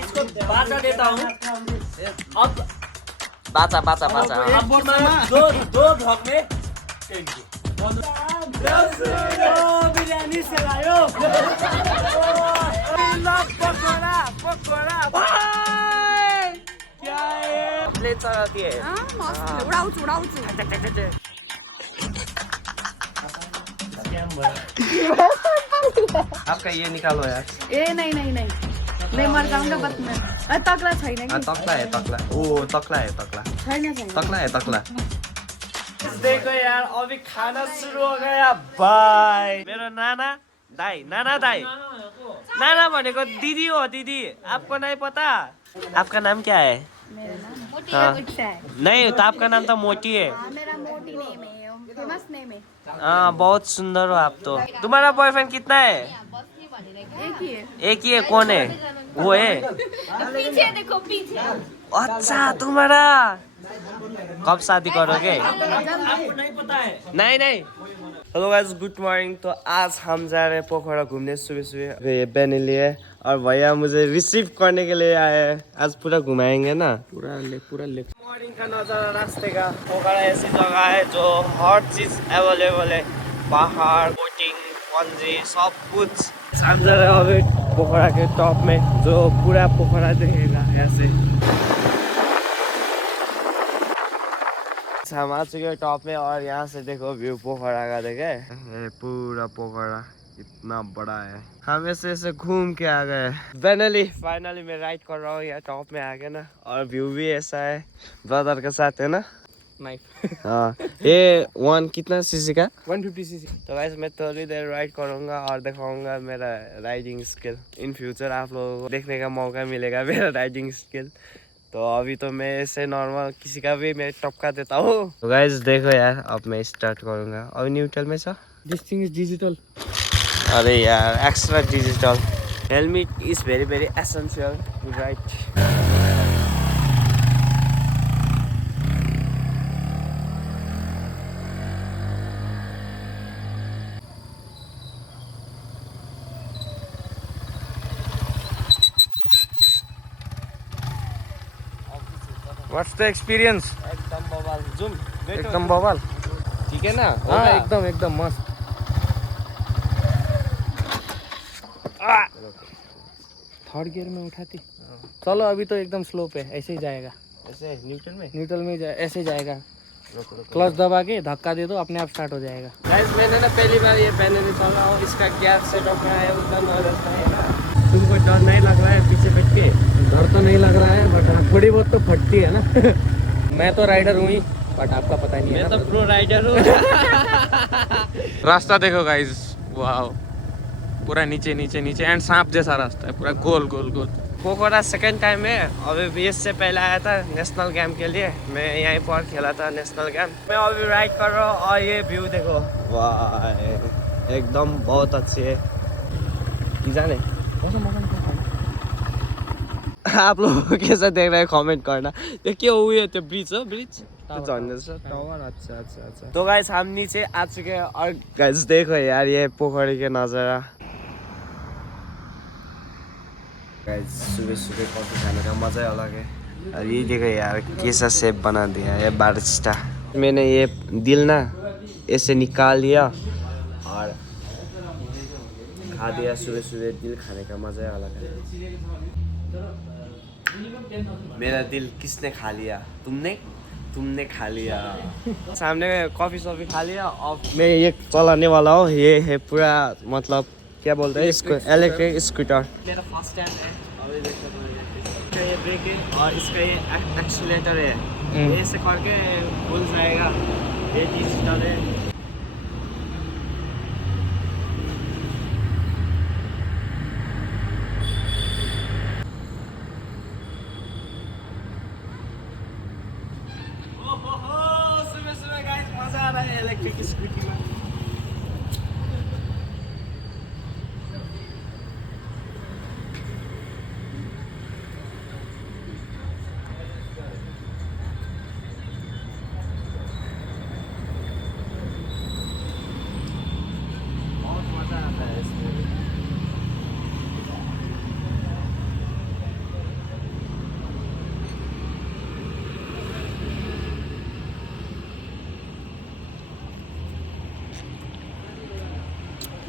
इसको बाचा देता हूँ अब। बाचा बाचा बाचा दो ढक में बिरयानी से लायो पकोड़ा पकोड़ा क्या है प्लेट चलाती है। उड़ाउँछु उड़ाउँछु आपका ये निकालो यार। ए नहीं नहीं नहीं मैं मर जाऊंगा बस में। तक्ला छैन कि तक्ला है तक्ला। ओ तक्ला है तक्ला। छैन छैन तक्ला है तक्ला। देखो यार अभी खाना शुरू हो गया भाई। मेरो नाना दाई नाना दाई नाना भनेको दीदी हो दीदी। आपको नहीं पता? आपका नाम क्या है? मेरा नाम मोटी हाँ। है कुछ है। नहीं तो आपका नाम तो मोटी है। मेरा मोटी नेम है फेमस नेम है। हाँ बहुत सुंदर हो आप तो। तुम्हारा बॉयफ्रेंड कितना है? एक ही है। एक ही है। कौन है वो है? पीछे देखो पीछे। अच्छा तुम्हारा कब शादी करोगे? आपको नहीं पता है? नहीं नहीं। Hello guys good morning. तो आज हम जा रहे हैं पोखरा घूमने सुबह सुबह। ये बहन लिए और भैया मुझे रिसीव करने के लिए आए हैं। आज पूरा घुमाएंगे ना पूरा ले मॉर्निंग का नज़ारा रास्ते का। पोखरा ऐसी जगह है जो हर चीज अवेलेबल है। पहाड़ बोटिंग पंजी सब कुछ। हम जा रहे हैं अभी पोखरा के टॉप में जो पूरा पोखरा दिखेगा ऐसे। हम आ चुके हैं टॉप में और यहाँ से देखो व्यू पोखरा का देखे। ये पूरा पोखरा इतना बड़ा है। हम ऐसे ऐसे घूम के आ गए। फाइनली मैं राइड कर रहा हूँ यहाँ टॉप में आ गया ना। और व्यू भी ऐसा है ब्रदर के साथ है ना। हाँ ये कितना सीसी का? 150 सीसी। तो गाइस मैं थोड़ी देर राइड करूँगा और दिखाऊंगा मेरा राइडिंग स्किल। इन फ्यूचर आप लोगों को देखने का मौका मिलेगा मेरा राइडिंग स्किल। तो अभी तो मैं ऐसे नॉर्मल किसी का भी मैं टपका देता हूँ। तो गाइस देखो यार अब मैं स्टार्ट करूँगा। अभी न्यूट्रल में छ। This thing is digital. अरे यार extra digital. Helmet is very very essential right. What's the experience? एकदम बवाल। जुम एकदम बवाल। ठीक है ना? हाँ एकदम एकदम मस्त। थर्ड गियर में उठाती। चलो अभी तो एकदम स्लो पे ऐसे ही जाएगा। ऐसे न्यूट्रल में ऐसे जाएगा। क्लच दबा के धक्का दे दो अपने आप स्टार्ट हो जाएगा। गाइस मैंने ना पहली बार ये पहनने चला हूँ। इसका गियर सेटअप में है उतना नॉलेज नहीं है। तुमको डर नहीं लग रहा है पीछे बैठ के? डर तो नहीं लग रहा है बट थोड़ी बहुत तो फटती है ना। मैं तो राइडर हूँ ही बट आपका पता नहीं है। मैं तो प्रो राइडर हूँ। रास्ता देखो गाइस। वाह पूरा नीचे नीचे नीचे एंड सांप जैसा रास्ता है पूरा गोल गोल गोल। पोखरा सेकंड टाइम है। अभी इससे पहले आया था नेशनल गेम के लिए। मैं यहीं पर खेला था नेशनल गेम। मैं अभी राइड कर रहा हूँ और ये व्यू देखो वाह एकदम बहुत अच्छी है। जाने आप लोग कैसा देख रहे हैं कमेंट करना। देखिए वो ये तो ब्रिज हो ब्रिज टावर। अच्छा अच्छा अच्छा। तो गाइस हम नीचे आ चुके हैं और गाइस देखो यार ये पोखरी के नज़ारा। गाइस सुबह सुबह कॉफी खाने का मजा अलग है। और ये देखो यार कैसा शेप बना दिया है बारिस्टा। मैंने ये दिल ना ऐसे निकाल लिया और खा दिया। सुबह सुबह दिल खाने का मजा अलग है। मेरा दिल किसने खा लिया? तुमने खा लिया। सामने कॉफी शॉफी खा लिया और मैं ये चलाने वाला हूँ। ये है पूरा मतलब क्या बोलते हैं इसको इलेक्ट्रिक स्कूटर। मेरा फर्स्ट टाइम है। अभी देखते हैं इसका ये ब्रेक है और इसका ये एक्सीलेटर है। ये ऐसे करके खुल जाएगा। ये डिजिटल है। सुबह गाइस मजा आ रहा है इलेक्ट्रिक स्कूटी में।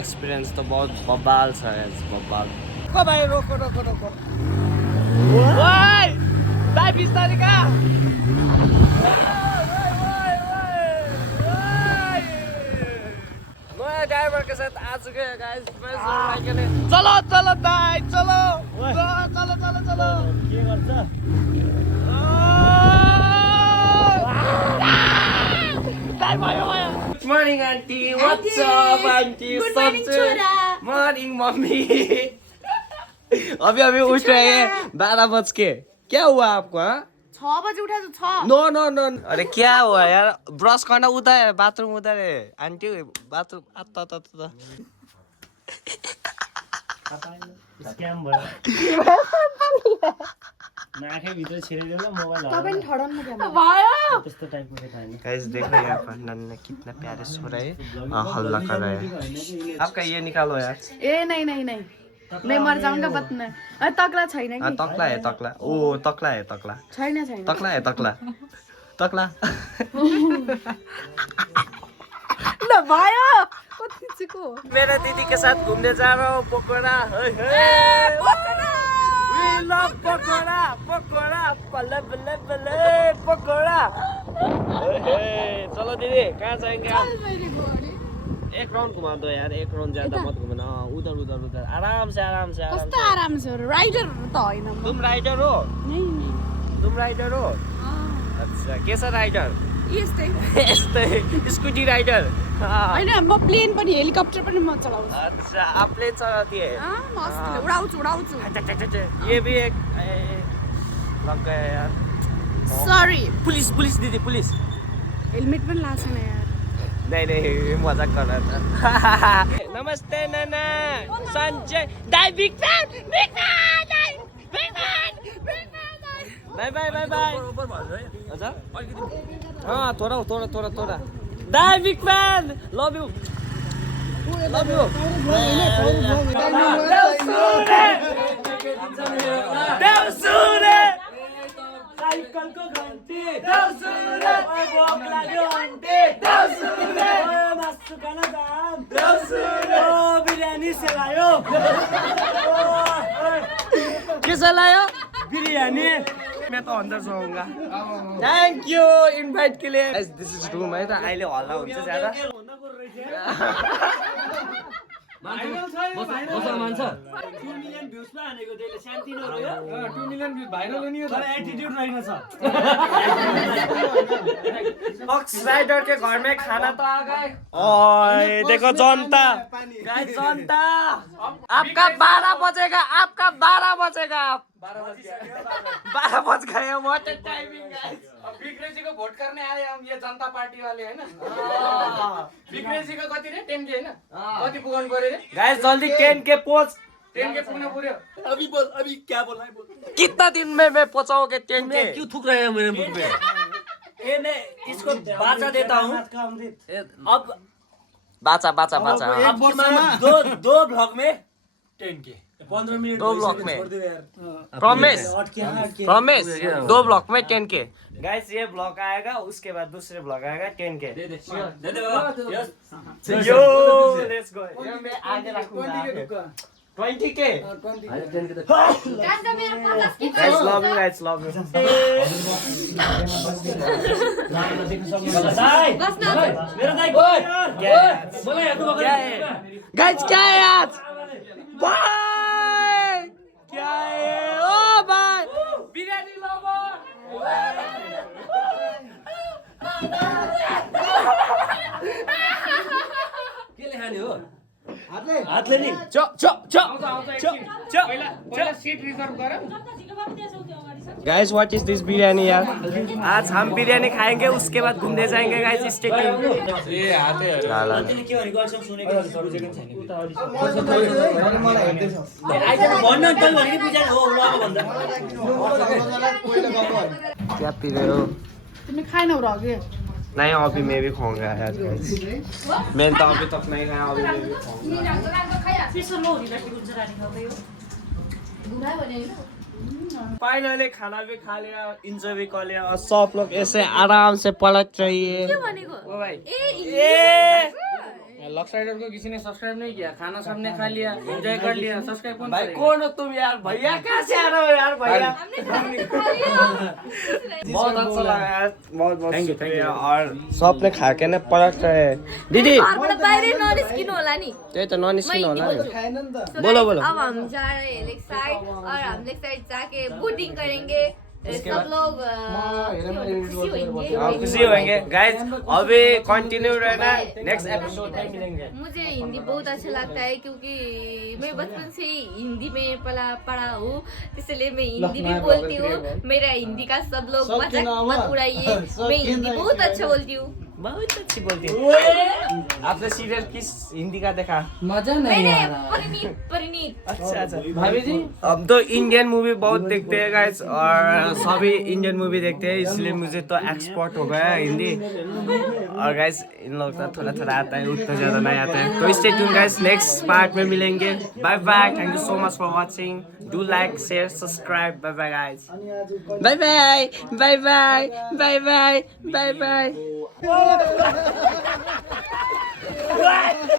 एक्सपिरियंस तो बहुत बबाल छ गाइस बबाल को भाई रोको रोको रोको ओए भाई बिस्तारी का नया ड्राइवर के साथ आ चुके हैं गाइस चलो चलो भाई चलो चलो चलो चलो के गर्छ भाइ भयो भयो good morning aunty what's up aunty good morning छोरा मॉर्निंग मम्मी अभी अभी उठ रहे हैं 12 बज के क्या हुआ आपको हाँ 6 बजे उठा तो 6 नो नो नो अरे क्या हुआ यार ब्रश करना उधर है बाथरूम उधर है आंटी बाथरूम आता स्क्याम भयो नाके भित्र छिरेर मोबाइल तपाईं ठडन न क्यामेरा भयो त्यस्तो टाइपको के छैन गाइस देखो यहाँ पर नन्ना कितना प्यारे सो रहे हैं हल्ला कर रहे हैं आपका ये निकालो यार ए नहीं नहीं नहीं मैं मर जाऊंगा बत में अरे तकला छैन कि तकला है तकला ओ तकला है तकला छैन छैन तकला है तकला तकला ल भयो कतिको मेरा दीदी के साथ घूमने जा रहा हूँ पोखरा We love Pokhara, Pokhara, बल्ले बल्ले बल्ले Pokhara. चलो दीदी कहाँ जाएंगे आप? एक राउंड घुमा दो यार एक राउंड ज्यादा मत घुमाना उधर उधर उधर आराम से कस्तो आराम से राइडर त हैन म तुम राइडर हो नहीं तुम राइडर हो अच्छा कैसा राइडर यस्तै यस्तै स्कूटी राइडर हैन म प्लेन पनि हेलिकप्टर पनि म चलाउँछु अच्छा आप प्लेन चलाती है मस्त उडाउँछु ये भी एक लग गया यार सॉरी पुलिस पुलिस दीदी पुलिस हेलमेट पनि लाछ न यार नहीं मजाक कर रहा था नमस्ते नाना संजय दाई big fan bye bye bye bye अच्छा हाँ थोड़ा दाई big fan love you cycle को घंटी देवसुरे भोक लाग्यो आन्टी देवसुरे मासु खान जाम देवसुरे ओ बिरयानी सेलायो के सेलायो बिरयानी मैं तो अंदर सोऊंगा थैंक यू इनवाइट के लिए दिस इज रूम है त अहिले हल्ला हुन्छ ज्यादा बसा मान्छ 2 मिलियन भ्यूज मा हानेको त्यसले शान्ति नरह्यो 2 मिलियन भ्यू भाइरल हुने हो तर एटिट्युड रहेन छ बक्स राइडर के घर में खाना तो आ गए ओए देखो जनता गाइस जनता आपका 12 बजेगा आपका 12 बजेगा 12 बज गए व्हाट अ टाइमिंग गाइस अब बिग्रे जी को वोट करने आए हम ये जनता पार्टी वाले है ना बिग्रे जी को कति रे 10 के है ना कति पुगन गरे रे गाइस जल्दी 10 के पोस्ट 10 के पुग्न पर्यो अभी बोल अभी क्या बोलना है बोल कितना दिन में मैं पहुंचाओगे 10 के क्यों थूक रहे हो मेरे मुंह पे ये मैं इसको बाचा देता हूँ अब बाचा अब दो ब्लॉक में 10 के 15 मिनट 2 ब्लॉक में प्रॉमिस 2 ब्लॉक में 10 के गाइस ये ब्लॉक आएगा उसके बाद दूसरे ब्लॉक आएगा 10 के दे दे यो लेट्स गो ये मैं आगे रखूंगा 20 के गाइस लव यू मेरा दाई क्या है गाइस क्या है आज भाई क्या है ओ भाई बिरयानी लवर के ले खाने हो हातले नि च पहिला सीट रिजर्व गर guys what is this biryani यार आज हम बिरयानी खाएंगे उसके बाद घूमने जाएंगे गाइस स्टे ट्यून ए हाते के भनेको अहिलेसम्म सुनेको बुझेको छैन आइजन भन्न त भनेको बुझान हो ल भन्दा क्या पी रहे हो तिमी खाएनौ र अघि नहीं अभी मैं भी खाऊंगा यार मैंने तो अभी तक नहीं खाया अभी मैं भी खाऊंगा फाइनली खाना भी खा लिया इंजॉय भी कर लिया और सब लोग ऐसे आराम से पलट रही है ओ भाई लॉक राइडर को किसी ने सब्सक्राइब नहीं किया, खाना सबने खा लिया, एंजॉय कर लिया, सब्सक्राइब कौन भाई करेगा? कौन हो तुम यार? भैया कहाँ से आ रहे हो यार भैया? बहुत अच्छा लगा यार, बहुत बहुत Thank you, शुक्रिया। और सबने खा के ना परख रहे दीदी। घरबाट बाहिरै ननिस्किनु होला नि। त्यही त ननिस्किनु होला नि। So बोलो, guys, बोलो। अब हम जा रहे हैं लेक साइड और हम लेक साइड जाके बोटिंग करेंगे। सब लोग खुशी होंगे। हाँ, खुशी होंगे गाइस। अभी कंटिन्यू रहना, नेक्स्ट एपिसोड में मिलेंगे। मुझे हिंदी बहुत अच्छा लगता है क्योंकि मैं बचपन से ही हिंदी में पढ़ा हूँ, इसलिए मैं हिंदी भी बोलती हूँ। मेरा हिंदी का सब लोग मजाक मत उड़ाइए, मैं हिंदी बहुत अच्छा बोलती हूँ। बहुत अच्छी बोलती है। आपने सीरियल किस हिंदी का देखा? मजा नहीं आ रहा है। परिणीत अच्छा अच्छा। भाभी जी हम तो इंडियन मूवी बहुत देखते हैं गाइस, और सभी इंडियन मूवी देखते हैं, इसलिए मुझे तो एक्सपर्ट हो गया है हिंदी। और गाइस इन लोग का थोड़ा थोड़ा आता है, उतना ज़्यादा नहीं आता है। तो stay tune guys, next part में मिलेंगे। Bye bye, thank you so much for watching. Do like, share, subscribe. Bye bye guys. Bye bye bye bye bye bye bye bye.